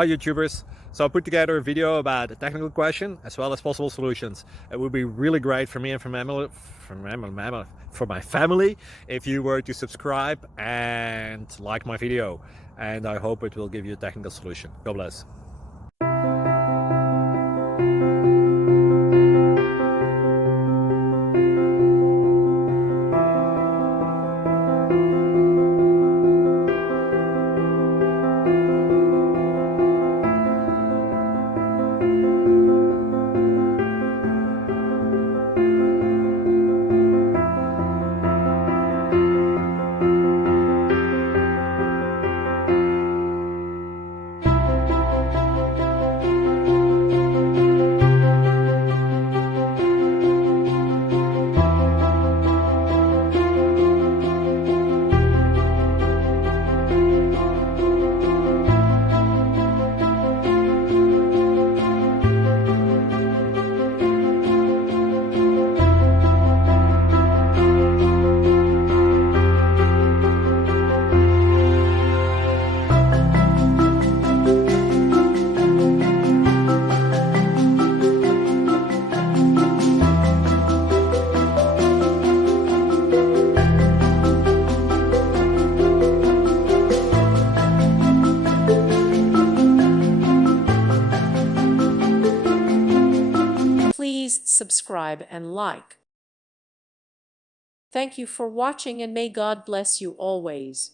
Hi YouTubers! So I put together a video about a technical question as well as possible solutions. It would be really great for me and for my family if you were to subscribe and like my video, and I hope it will give you a technical solution. God bless. Please subscribe and like. Thank you for watching, and may God bless you always.